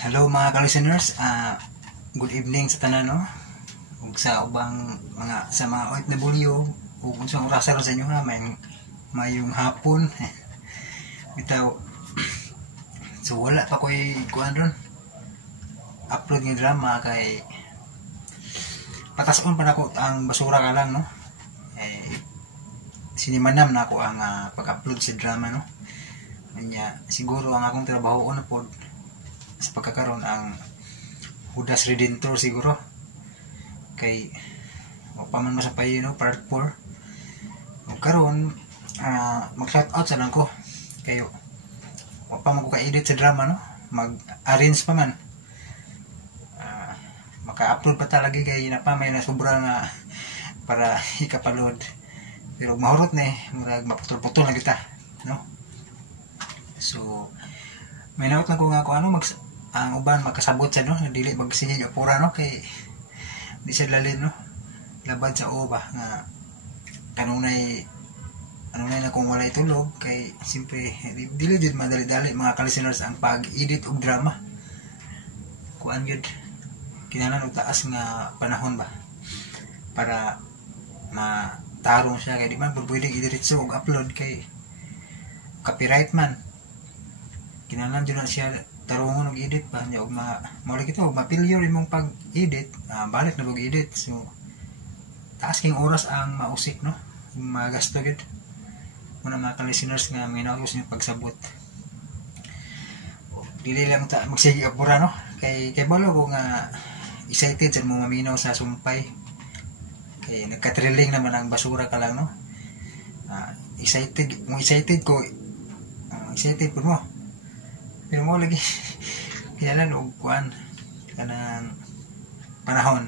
Hello mga ka-listeners, good evening sa tanan no. Ug sa ubang mga OFW ug unsang oras ron sa inyo ha, mayong hapon. Bitaw. So wala pa koy kuan ron. Upload ng drama kay patason pa nako ang basura ka lang no. Sinimanam na ako ang pag-upload sa drama no. Kanya siguro ang akong trabaho na pod sa pagkakaroon ang Judas Redentor siguro kay paman mo sa payo no, part 4 karon mag shout out sa lang ko kayo pa man ko ka-edit sa drama no, mag-arrange pa man maka-upload pa talaga kay napamay na sobra nga para ikapaload pero mahurot na maputol-putol na kita no. So may naot lang ko nga kung ano ang uban makasabot sa no, dili magsinyag apura no kay di siya lalin no, labad sa uba nga kanunay na kung walay tulog kay simpre dili jud madali-dali mga ka-listeners ang pag-edit og drama kuan gyud kinahanglan og taas nga panahon ba para matarong siya kay di man pwede idiretso og upload kay copyright man kinahanglan jud na siya tarungon og edit ba nya og mao kito og mapilyo imong pag-edit balik na pag-edit so taas king oras ang mausik no magasto gid muna mga ka-listeners nga may naus niyo pagsabot dili lang ta magsige apura no kay balo ko nga excited sa mo maminaw sa sumpay kay nagka-thrilling naman ang basura ka lang no excited ko excited po mo pero mo lagi kinalan og kuan kanang panahon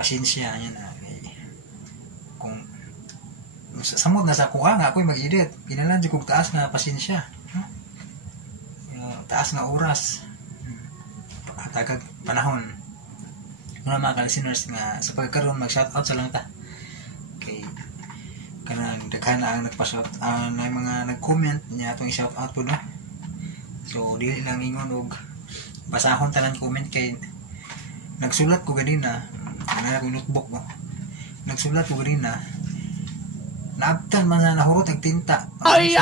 pasensya nya na kung samot na sa kuha nga ako'y mag-edit kinalan jud kog taas nga pasensya taas nga oras tagag panahon mga ka-listeners nga sa pagkaroon mag shout out sa lang ta kay kanang daghan na ang nagpa-shout na mga nag-comment niya atong i-shout out po no. So dili lang ingon og basahon tanan comment kay nagsulat ko ganina na ko notebook mo. Nagsulat ko ganina naabtan man na nahurot ang tinta. Ay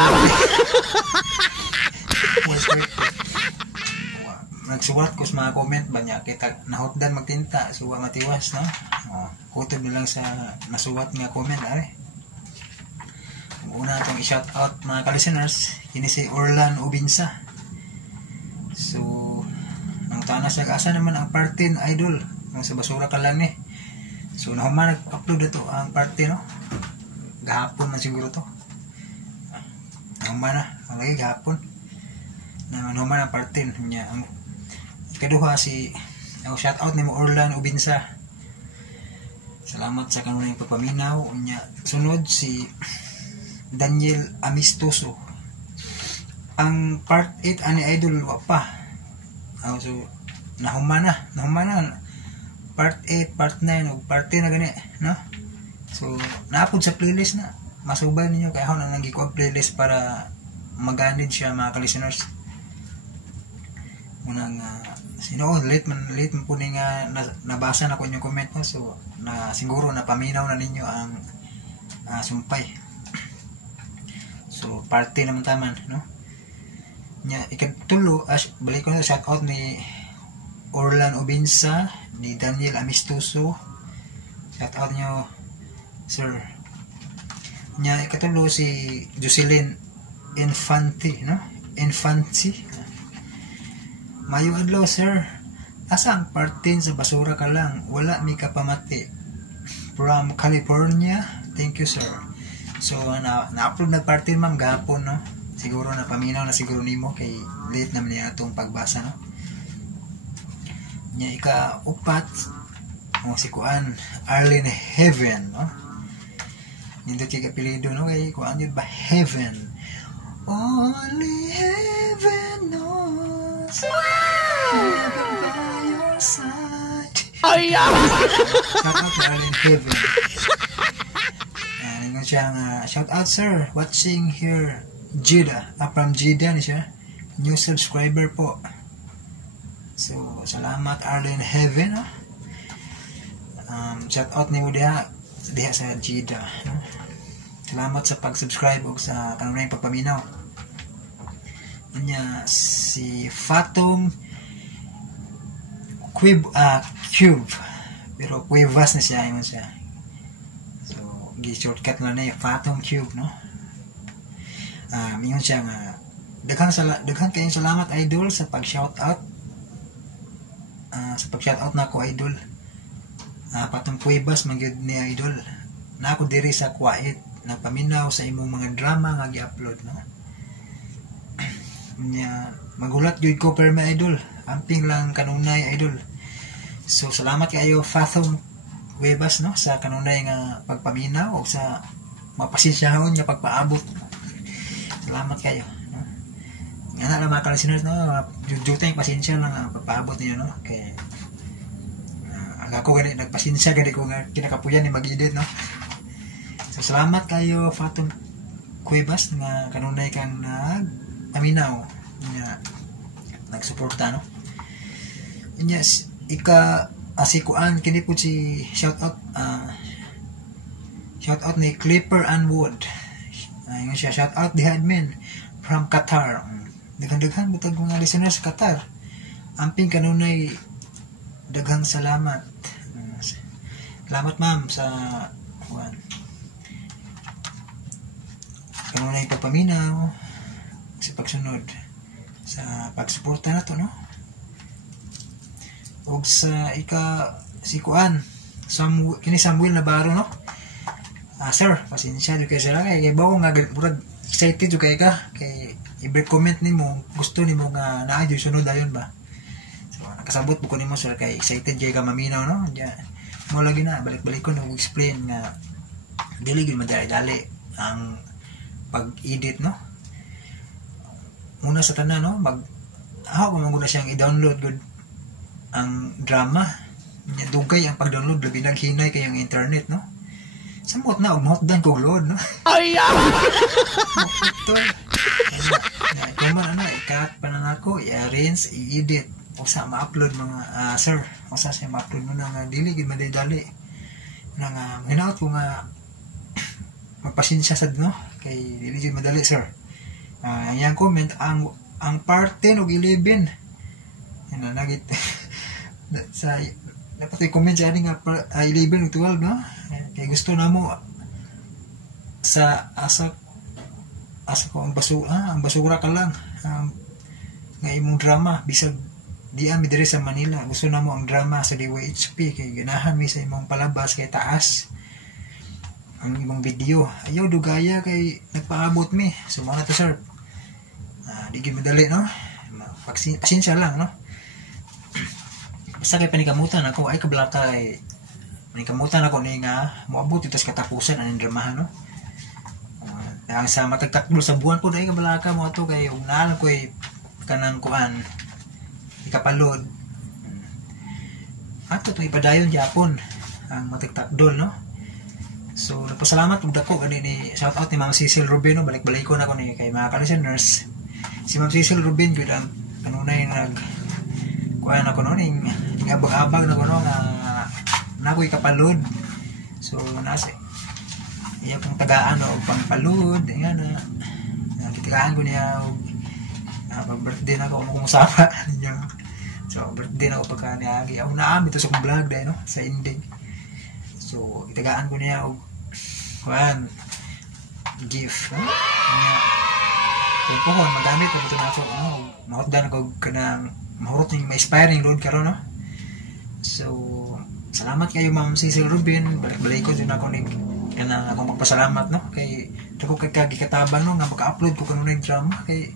nagsulat ko sa mga comment ba niya kita nahutdan magtinta suwa matiwas no. Kutob nilang sa nasuwat nga comment are. Una itong i-shout out mga ka-listeners kini si Orlan Ubinsa. So ang tana siya asa naman ang party idol ang sa basura ka lang ni so nahuman nag-upload ito ang party no gahapon man siguro to nahuman na ang lagi gahapon nahuman ang party niya ikaduha si ang shout out ni mo Orlan Ubinsa salamat sa kanunay pagpaminaw niya sunod si Daniel Amistoso ang part 8 ani idol wa pa so nahuman na part 8 part 9 ug part 10 na gani no so naapod sa playlist na masubay ninyo kay ako nang nagikuha playlist para maganid siya mga ka-listeners unang late man po ni nga nabasa na ko inyong comment no so na siguro napaminaw na ninyo ang sumpay so party naman taman no nya ikatulo balik ko na shout out ni Orlan Ubinsa ni Daniel Amistoso shout out nyo sir nya ikatulo si Jocelyn Infanti no Infanti mayo adlaw sir asa ang party sa basura ka lang wala mi kapamati from California thank you sir so na-upload na party ma'am gahapon no siguro na paminaw na siguro nimo kay late naman niya itong pagbasa no nya ika-upat si kuan Arlene Heaven no nindot kay kapilido no kay kuan yun ba Heaven only heaven knows never by your side ay shout out to Arlene Heaven ingon siya nga shout out sir watching here Jeddah, from Jeddah ni siya. New subscriber po. So salamat Arlen Heaven, no? Shout out ni mo diha sa Jeddah, no? Salamat sa pag-subscribe ug sa kanunay pagpaminaw. Nya si Fatum Cube, pero Cuevas na siya, yun siya. So gi-shortcut lang na yung Fatum Cube, no? Yun siya nga daghang kayong salamat idol sa pag-shoutout. Sa pag-shoutout na ako idol. Fatum Cuevas man gyud ni idol. Na ako diri sa Kuwait, nagpaminaw sa imong mga drama nga gi-upload, no? Nya magulat gyud ko per my idol. Amping lang kanunay idol. So salamat kayo Fatum Cuevas, no, sa kanunay nga pagpaminaw o sa mapasensyahon nga pagpaabot. Salamat kayo, no? Nga na lang mga ka-listeners, no, jutay pasensya lang ang pagpaabot niyo, no, kay ako gani nagpasensya gani ko nga kinakapuyan ni mag-edit, no. So salamat kayo Fatum Cuevas nga kanunay kang nagpaminaw nga nagsuporta, no. Yes, asikuan kini po si shoutout ni Clipper and Wood. Yung siya shoutout the admin from Qatar. Daghang butag mga listeners sa Qatar. Amping kanunay daghang salamat. Salamat ma'am sa kanunay pagpaminaw, sa pagsunod, sa pagsuporta na to, no? Og sa sikuan kini Samuel Navarro, no. Sir, pasensya jud kay sila kay bawo nga murag excited jud kay ka kay i-comment nimo, gusto nimo nga naa jud sunod dayon ba. So nakasabot ko nimo sir kay excited jay ka maminaw, no. Mo lagi na balik-balik ko no explain nga dili gyud madali-dali ang pag-edit, no. Muna sa tanan, no, ako maguna siyang i-download good ang drama. Dugay ang pag-download, labi naghinay kay ang internet, no. Samot na umhotdan ko load, no. Ay kuman ikat pa na ako, i-arrange, i-edit o sa ma-upload mga sir, o sa ma-upload mo na dili gid madali nga hinaut ko nga magpasensya sad, no, kay dili gid madali sir. Yang comment ang part 10 ug 11 nagit sa dapat i-comment sa nga 11 ug 12, no, kay gusto na mo sa asa ko ang basura ka lang nga imong drama bisag diyan mi diri sa Manila. Gusto na mo ang drama sa DYHP kay ganahan mi sa imong palabas kay taas ang imong video. Ayaw dugaya kay nagpaabot mi. So mga to sir, di gyud madali, no, pasensya lang, no. Basta kay panikamutan ako ay kablaka kay panikamutan ako ni nga moabot ito sa katapusan ang dramahan, no. Ang sa matagtakbo sa buwan po dahil kabalaka mo ito kay unahan ko ay kanang kuan ikapalod ato ito ipadayon Japon ang matagtakdol, no. So nagpasalamat ug dako gani ni shout out ni Ma'am Cecil Rubin, no. Balik-balik ko na ko ni kay mga ka-listeners si Ma'am Cecil Rubin gyud ang kanunay nag kuan ako no ning abag-abag na ko no nga nakoy kapalod. So nasa iya kong tagaan o pangpalud nga na titigaan ko niya pag-birthday na ako kung usapa niya. So birthday na ako pagka niagi ako naam ito sa kong vlog dahil, no, sa ending. So itagaan ko niya og kuan gift, no? Kung pohon magamit ko ito na ako, no, mahotdan ako kanang mahurot yung ma-inspiring load karon, no. So salamat kayo Ma'am Cecil Rubin, balik-balik ko din ako ni kanang akong magpasalamat, no, kay dako kay kagikatabang, no, nga maka-upload ko kanunay drama kay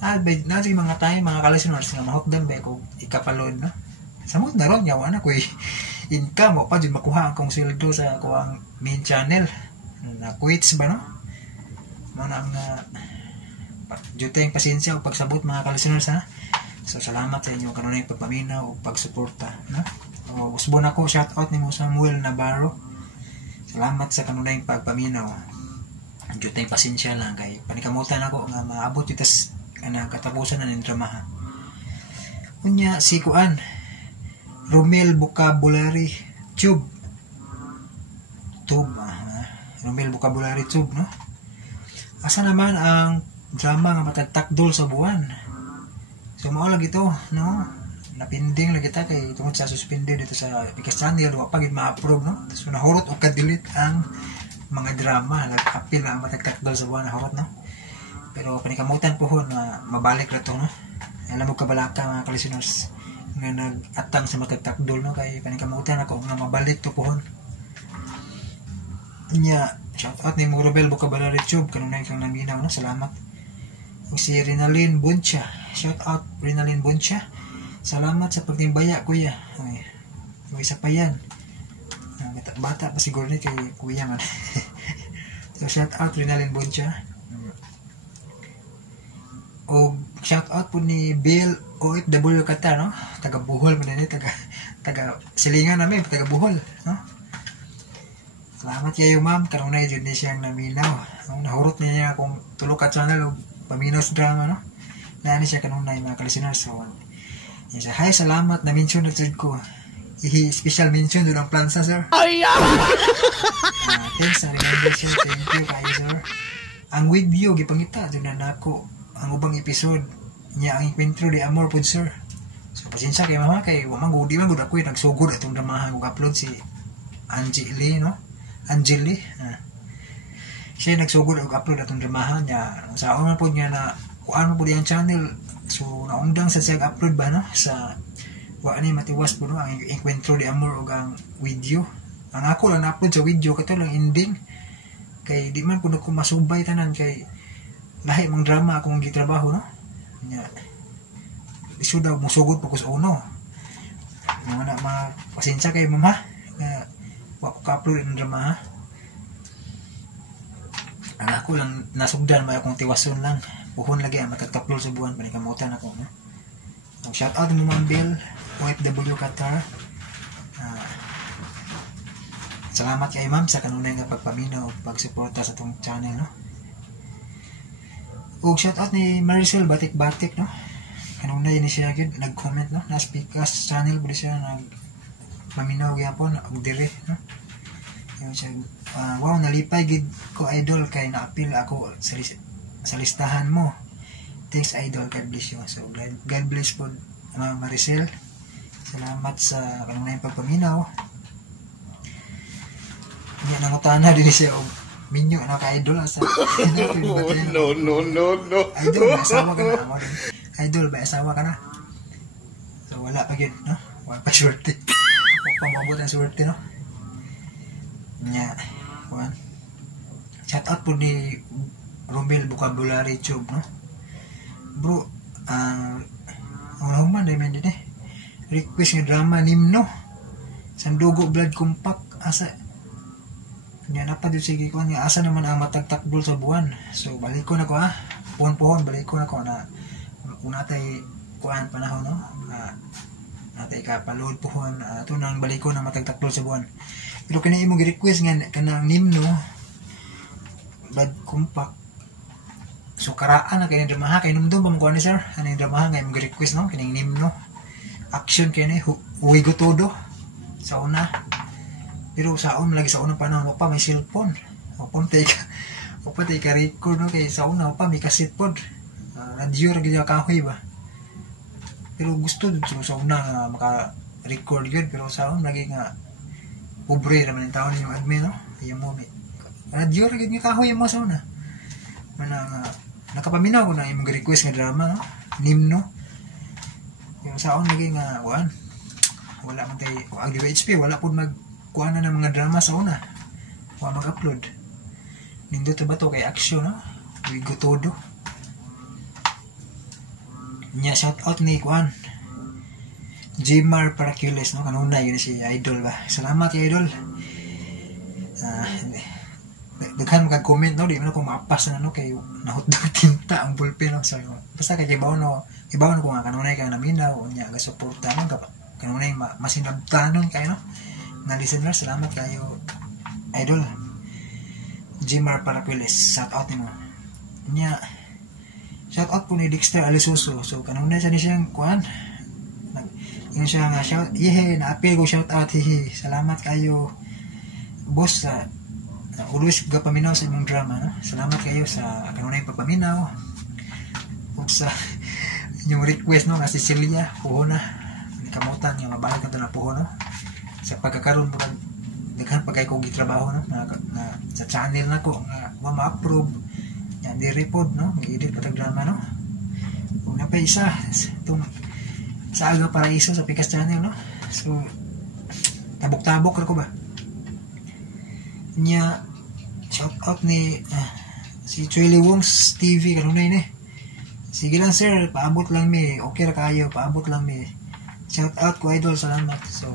na si mga tayo mga ka-listeners nga mahotdan ba ko ikapalod, no. Samot na ron yawa na ko income o pa dyan makuha akong sweldo sa kuang main channel na quits ba, no. Muna ang jutay ang pasensya o pagsabot mga ka-listeners, ha. So salamat sa inyo kanunay pagpaminaw o pagsuporta, no. Usbon ako, shout out ni mo Samuel Navarro. Salamat sa kanunay pagpaminaw. Jutay pasensya lang kay panikamutan ako nga maabot ito kanang katapusan na ng drama, ha. Unya si kuan Romel Vocabulary Tube. Romel Vocabulary Tube, no? Asa naman ang drama nga matagtakdol sa buwan? So mao lagi to, no? Napinding lagi ta kay tungod sa suspende dito sa Pikas Channel, wa pa gid ma-approve, no? So nahurot og ka-delete ang mga drama, nag-appeal na matagtakdol sa buwan, nahurot, no? Pero panikamutan po ho na mabalik na to, no? Alam mo kabalaka mga listeners nga nag-atang sa matagtakdol, no? Kay panikamutan ako nga mabalik to po ho. Nya, shout out ni Morobel Vocabulary Tube, kanunay kang naminaw, no? Salamat. Si Rinalyn Buncha, shout out Rinalyn Buncha, salamat sa pagtimbaya kuya. Ay, may isa pa yan, bata pa siguro ni kay kuya man. So shout out Rinalyn Buncha. O shout out po ni Bill OFW Kata, no? Taga Bohol man din, taga Silingan namin, taga Bohol, no? Salamat kayo ma'am, kanunay jud ni siyang naminaw. Nahurot niya akong tulo ka channel o paminaw sa drama, no? Naani siya kanunay mga listeners. So yes, hi, salamat na mention na jud ko. Special mention doon ang plansa, sir. Thanks sa recommendation, thank you kayo, sir. Ang video gipangita jud na nako ang ubang episode niya ang encuentro de amor pod, sir. So pasensya kay mama kay wa man gudi man gud ako nagsugod atong dramahan ug upload si Angeli, no? Angeli, siya nagsugod og upload atong dramahan niya. Sa una po niya na kuan mo po diyang channel. So naundang sa siya upload ba, no? Sa wa ni matiwas po, no? Ang encuentro de amor og ang video. Ang ako lang na-upload sa video kato lang ending. Kay di man po ko masubay tanan kay lahi mang drama akong gitrabaho, no? Nya isu daw musugod po ko sa uno. Mga na pasensya kay mama. Wa ko ka-upload ng drama, ha? Ang ako lang nasugdan, may akong tiwason lang. Puhon lagi ang matagtaplol sa buwan, panikamutan ako, no? So, shout out mo Ma'am Bill, OFW Qatar. Salamat kay ma'am sa kanunay nga pagpaminaw o pagsuporta sa itong channel, no? O shout out ni Maricel Batik-Batik, no? Kanunay ni siya agad, nag-comment, no? Nas Pikas channel, buli siya paminaw gyapon og dire, no? Yung siya, wow, nalipay gid ko idol kay na-appeal ako sa listahan mo. Thanks idol, God bless you. So God bless po Maricel. Salamat sa kanunay pagpaminaw. Nya nangutana din siya og minyo na ka idol asa. No. Idol ba asawa ka na? Idol ba asawa ka na? So wala pa gid, no? Wala pa swerte. Pamabot ang swerte, no? Nya, kuan. Shout out po ni Romel Vocabulary Tube, no? Bro, human din man din, request nga drama nimno. Sandugo Blood Compact, asa. Nya napad yun sige kuan nga asa naman ang matagtakbol sa buwan. So balik ko na ko, ha. Puhon balik ko na ko na kung natay kuan panahon, no? Natay ka paload pohon ato nang balik ko na matagtakdol sa buwan. Pero kani imong gi-request nga kanang nimno Blood Compact. So karaan na kay drama kay numdum ba mo kuan ni sir? Ano yung drama nga imong gi-request, no? Kani nimno. Action kay ni huwigo todo sa una. Pero sa una lagi sa una panahon pa may cellphone. Opon tay ka record, no? Kay sa una pa may cassette pod. Radio ra gid kahoy ba. Pero gusto dito sa una nga maka-record yun. Pero sa una lagi nga pobre naman yung taon yung admin, no? Ayaw mo, radio rin yung kahoy mo sa una. Nakapaminaw ko na yung request nga drama, no? Nimno. Yung sa una lagi nga, wala man tayo, ang DWHP, wala po magkuha na ng mga drama sa una. Wala mag-upload. Nindot ba to kay action, no? Wigo todo. Nya shout out ni Juan Jmar Paracules, no? Kanuna yun si idol ba. Salamat kay idol. Daghan mag-comment, no? Di mo na ko maapas na, no? Kay nahutdag tinta ang pulpi, no? So basta kay ibaw no ko nga kanunay kang naminaw nya gasuporta man kanunay masinabtanon kayo, no? Na listener, salamat kayo idol Jmar Paracules. Shout out nimo. Nya shout out po ni Dexter Alisuso. So kanunay sa ni siyang kuan Yun siya nga, shout, na-appeal ko shout out, salamat kayo, boss, sa always gapaminaw sa imong drama, no? Salamat kayo sa kanunay pagpaminaw, ug sa inyong request, no, nga si Celia, puho na, kamutan, nga mabalik na ito na puho, no? Sa pagkakaroon, daghan pagkay ko gitrabaho, no? Na sa channel na ko, nga ma-approve, yan, di-report, no? Mag-edit pa drama, no? Kung na pa isa, itong sa Alga Paraiso sa Pikas Channel, no? So, tabok-tabok ko ba? Nya, shout out ni si Chuy Wong's TV kanunay ni. Sige lang sir, paabot lang mi. Okay ra kayo, paabot lang mi. Shout out ko idol, salamat. So,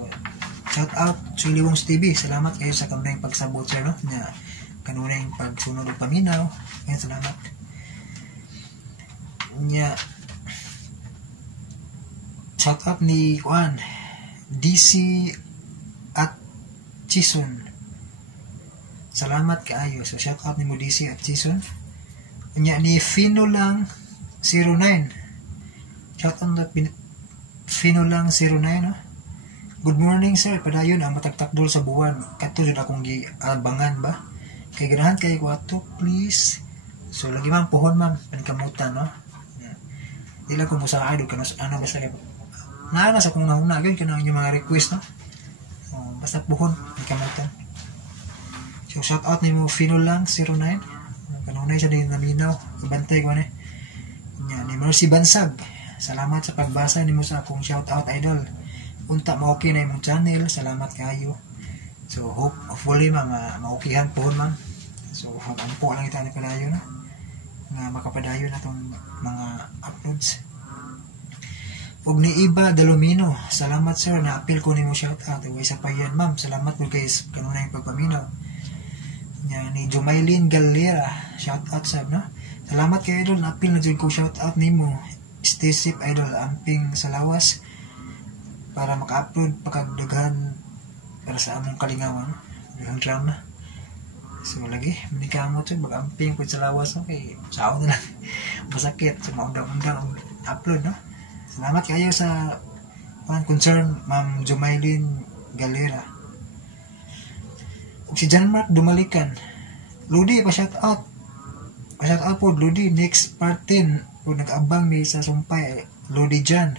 shout out Chuy Wong's TV. Salamat kayo sa kanunay pagsabot sir, no? Nya, kanunay pagsunod og paminaw. Ngayon, salamat. Nya, shout out ni Juan DC at Chison, salamat kaayo. So shout out ni mo DC at Chison. Nya ni Fino lang 09, shout out na Fino lang 09, no? Good morning sir, padayon ang matagtakdol sa buwan, kadto jud akong giabangan ba kay ganahan kay ko ato please. So lagi man pohon ma'am pankamutan, no? Dila ko mo sa idol kanos ano basta kay na sa kung nauna agad ka na yung mga request, no? Basta buhon may kamutan. So shout out ni mo Fino lang 09, kanunay siya din naminaw, ibantay ko ni Mercy Bansag, salamat sa pagbasa ni mo sa akong shout out idol. Unta ma-okay na imong channel, salamat kayo. So hopefully ma-okihan pohon ma'am. So hampo lang ita ni padayon, no? Nga makapadayon na itong mga uploads. Ug ni Iba Dalomino, salamat sir, na-appeal ko nimo shout out. Ug isa pa yan ma'am, salamat po guys kanunay pagpaminaw. Nya ni Jumaylin Galera, shout out sab, no? Salamat kay idol, na-appeal na jud ko shout out nimo. Stay safe idol, amping sa lawas para maka-upload pagkagdaghan para sa among kalingawan, daghang drama. So lagi manikamot jud mag-amping pud sa lawas, okay? Sao na lang. Masakit sa maundang-undang upload, no? Salamat kayo sa concern, Ma'am Jumaylin Galera. Ug si John Mark Dumalikan, Ludi, pa-shout out. Pa-shout out po, Ludi, next part 10. Kung nag-abang mi sa sumpay, Ludi John.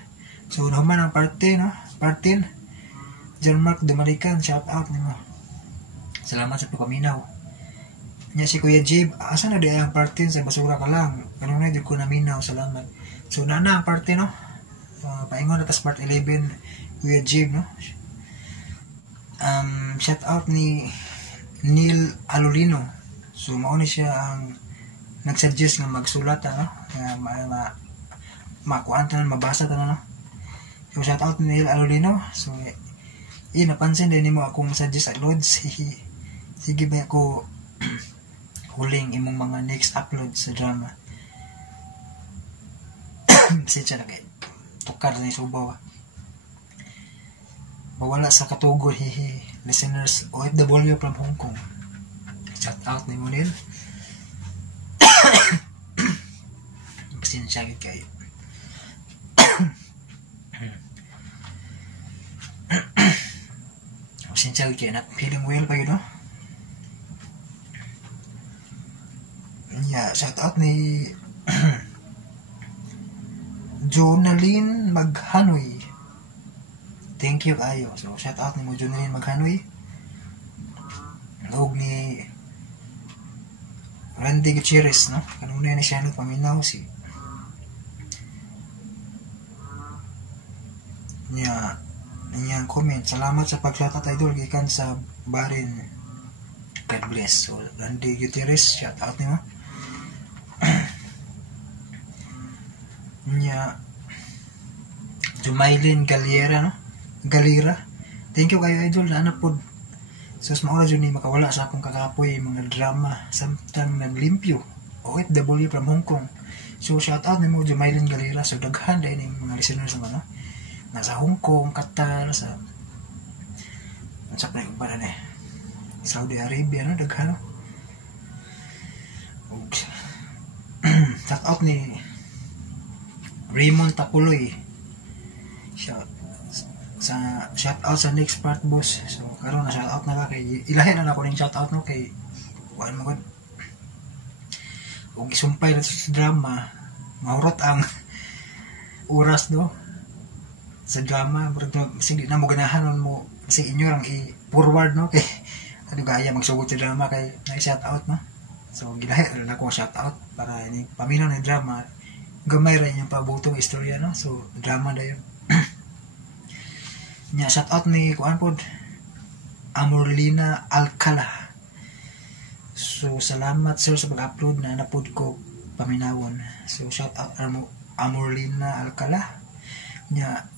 So, naman ang part 10, no? Part 10. John Mark Dumalikan, shout out nimo. Salamat sa pagpaminaw. Nya si Kuya Jib, asa na di ang part 10 sa basura ka lang. Kanunay di ko naminaw, salamat. So, na ang part 10, no? Paingon na tas part 11 Kuya Jib, no? Shout out ni Neil Alolino. So mauni siya ang nagsuggest nga magsulat, no? Makuan tanan, mabasa tanan, no? So shout out ni Neil Alolino. So napansin din nimo akong suggest sa loads. Sige ba ako huling imong mga next upload sa drama. Pasensya na kayo, tukar na isubaw. Mawala sa katugod, listeners OFW from Hong Kong. Shout out ni Munil. Pasensya kayo. Pasensya kayo, not feeling well pa yun, no? Yeah, shout out ni Jonaline Maghanoy. Thank you kayo. So shout out ni mo Jonaline Maghanoy. Ug ni Randy Gutierrez, no? Kanunay na siya paminaw si niya comment. Salamat sa pag-shout out idol gikan sa Barin. God bless. So Randy Gutierrez, shout out nimo. Nya Jumaylin Galera, no? Galera. Thank you kayo idol na po. So maura jud ni makawala sa akong kakapoy mga drama samtang naglimpyo. OFW from Hong Kong. So shout out nimo Jumaylin Galera. So daghan dai ning mga listeners naman, no? Nasa Hong Kong, Qatar, sa pa yung para Saudi Arabia, no? Daghan, no? Shout out ni Raymond Tapuloy. sa shout out sa next part boss. So karon na shout out na ka kay ilahi na ako ning shout out no kay kuan mo gud ug isumpay na sa drama mahurot ang oras no sa drama murag sige na mo ganahan mo si inyo rang i-forward no kay ano gaya magsugod sa drama kay na shout out no. So gilahi na ako shout out para ini paminaw ni drama gamay ra inyong pabutong istorya no. So drama dayon nya shout out ni kuan pod Amorlina Alcala. So salamat sir sa pag-upload na napod ko paminawon. So shout out Amorlina Alcala nya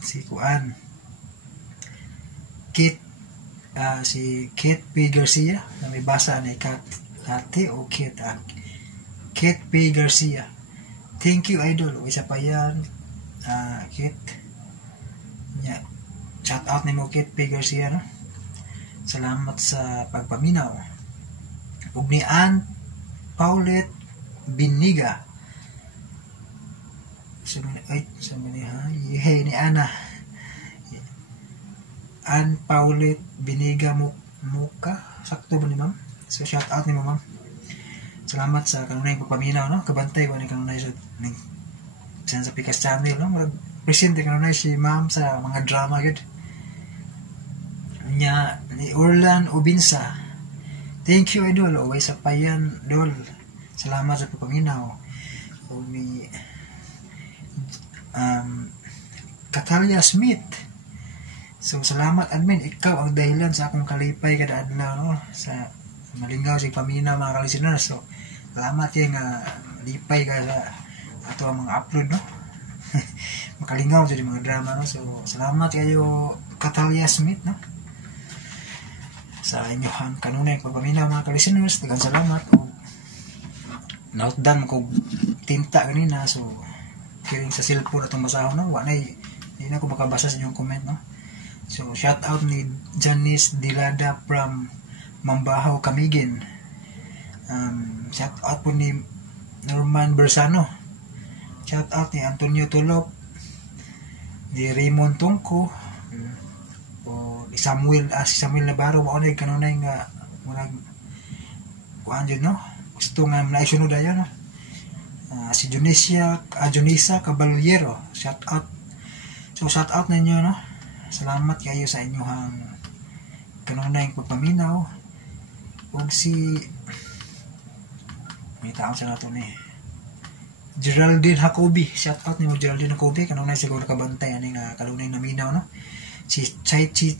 si kuan si Kate P. Garcia na may basa na Kate o Kate Kate P. Garcia. Thank you idol. Isa pa yan Kate nya shout out ni mo Kate P. Garcia no. Salamat sa pagpaminaw. Ug ni Ann Paulette Biniga. Sumini ha. Hey ni Ana. Ann Paulette Biniga Muka. Sakto ba ni ma'am? So shout out ni mo ma'am. Salamat sa kanunay pagpaminaw no. Kabantay ko ni kanunay sa Pikas channel no. Presente kanunay si ma'am sa mga drama gud. Nya ni Orlan Ubinsa. Thank you idol. Always sa payan dol. Salamat sa pagpaminaw. O ni Catalia Smith. So salamat admin, ikaw ang dahilan sa akong kalipay kada adlaw no sa malingaw sa paminaw mga ka-listeners. So salamat yung lipay ka sa ato ang mga upload no. Makalingaw sa mga drama no. So salamat kayo Catalia Smith no sa inyohan kanunay pagpaminaw mga ka-listeners. Daghang salamat. Nautdan ko tinta kanina so kiring sa cellphone atong basahon no. Wa nay hindi na ko makabasa sa inyong comment no. So shout out ni Janice Dilada from Mambahaw, Camiguin. Shout out po ni Norman Bersano. Shout out ni Antonio Tulop, ni Raymond Tungko, o ni Samuel Navarro. Maunay kanunay nga murag kuan jud no. Gusto nga naisunod ayo no. Si Junisa Caballero. Shout out. So shout out ninyo no. Salamat kayo sa inyong kanunay pagpaminaw. Ug si may taon sa nato ni Geraldine Jacobi. Shout out ni mo Geraldine Jacobi kanunay siguro nakabantay ani nga kanunay naminaw no. Si Chaichi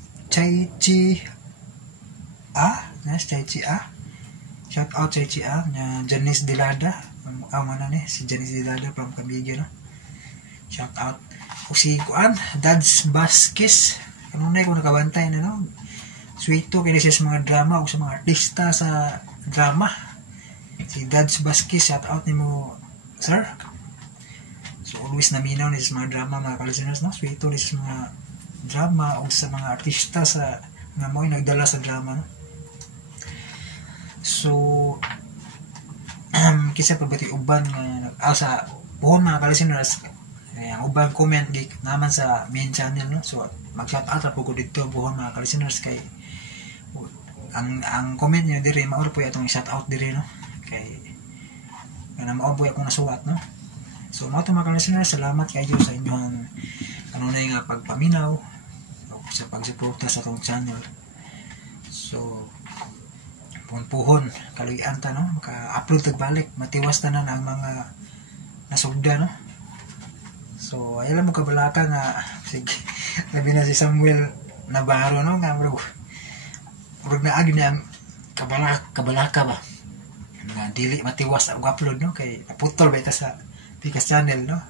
shout out Chaichi nya Janice Dilada mana ni si Janice Dilada from Camiguin no. Shout out o si kuan Dads Baskis kanunay ko nakabantay na no. Sweeto kini siya sa mga drama o sa mga artista sa drama. Si Dads Baskis, shout out ni mo sir. So always naminaw ni sa mga drama mga ka-listeners no. Sweeto ni sa mga drama o sa mga artista sa nga mo'y nagdala sa drama no. So kisa pagbati uban nga sa buhon mga ka-listeners ang ubang comment naman sa main channel no. So mag-shout out po ko dito buhon mga ka-listeners kay ang comment niyo dire mao po atong shout out dire no kay kana mao po akong nasuwat no. So mao to mga ka-listeners, salamat kayo sa inyong kanunay nga pagpaminaw o sa pagsuporta sa atong channel. So puhon kaluyan ta no maka-upload tagbalik matiwas tanan ang mga nasugda no. So ayaw lang mo kabalaka nga sige labi na si Samuel Navarro no nga murag na agi na kabalaka ba nga dili matiwas ang upload no kay naputol ba ita sa Pikas channel no.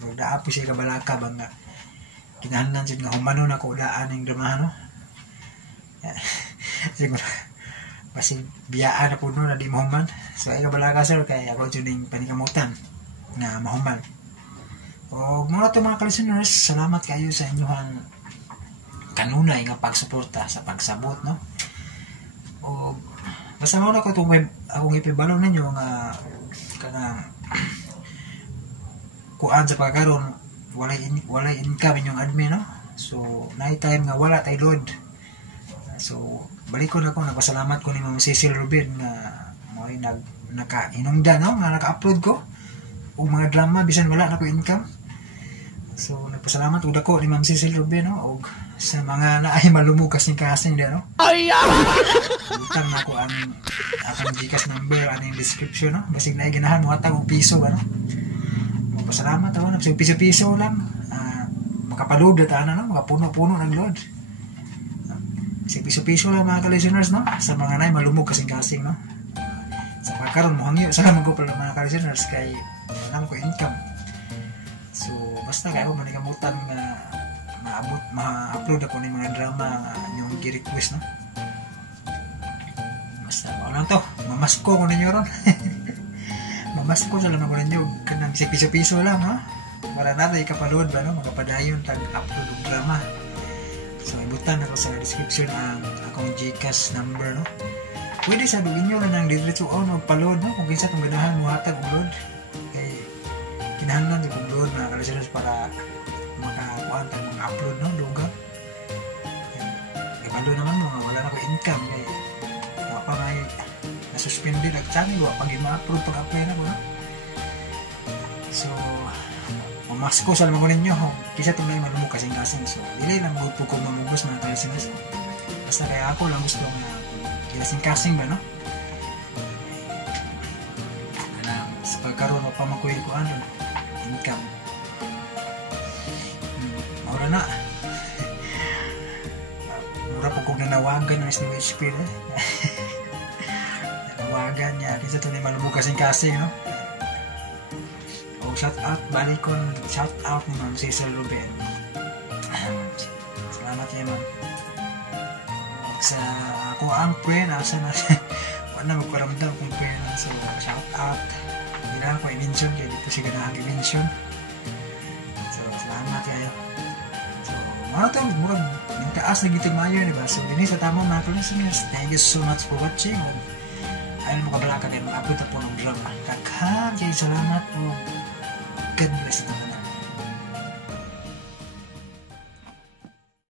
Murag na apo siya kabalaka ba nga kinahanglan siya nga humanon ako daan ng drama no. Siguro kasi biyaan na po no na di mahuman. So ay kabalaka sir kay ako dyan yung panikamutan na mahuman. O mga ito mga ka-listeners, salamat kayo sa inyong kanunay nga pagsuporta sa pagsabot no. O basta mo na ko akong ipibalo ninyo nga kanang kuan sa pagkaroon walay income inyong admin no. So night time nga wala tay load. So balik ko na ko, nagpasalamat ko ni Ma'am Cecil Rubin na mo'y naka-inungdan, no? Nga naka-upload ko o mga drama bisan wala na ko income. So nagpasalamat ko dako ni Ma'am Cecil Rubin, no? O sa mga naay malumog kasing-kasing din, no? Utang na ko ang akong Gcash number ang description, no? Basig na ganahan mo hatag og piso ba, no? Magpasalamat ako na so piso-piso lang. Makapaload na no? Makapuno-puno ng load. Kasi piso-piso lang mga ka-listeners, no? Sa mga naay malumog kasing-kasing, no? Sa pagkaroon mo hangyo sa lamang ko pala mga ka-listeners kay wala ko income. So basta kayo manikamutan nga ma-upload ako ng mga drama yung gi-request, no? Basta wala to, mamasko ko ninyo ron. Mamasko sa lamang ko ninyo kanang piso-piso lang, ha? Para natin ikapaload ba, no? Magapadayon tag-upload ng drama. So ibutan ako sa description ang akong Gcash number, no? Pwede sabihin nyo na ng diretso on magpaload, no? Kung kinsa itong ganahan mo hatag upload kay kinahanglan yung upload mga ka-listeners para makakuhaan tayo mag-upload, no? Lugar kay palo naman mo wala na ko income kay wala pa may nasuspended ang channel, wala pag i-upload pag-apply na ko, no? So mamasko sa lamang ko ninyo kisa itong na malumog kasing-kasing. So dili lang po ko mamugos mga ka-listeners, basta kaya ako lang gusto na kasing-kasing ba, no? Sa pagkaroon o pamakuhin ko ano income. Maura na mura po kong nanawagan ng SWHP, no? Nanawagan niya kasi ito na malumog kasing-kasing, no? O shout out balik ko shout out ni Ma'am Cecil Rubin. Salamat niya, ma'am. Sa ako ang friend asa na wala magparamdam kung friend, so shout out hindi lang ko i-mention kaya dito siya ganahan i-mention. So salamat kayo. So mga to murag yung taas na giting mayo, diba? So din sa tamang mga listeners, thank you so much for watching. Ayun mo kabalaka kayo mag-upload na po ng drama. Kakhan kayo, salamat po. God bless na naman.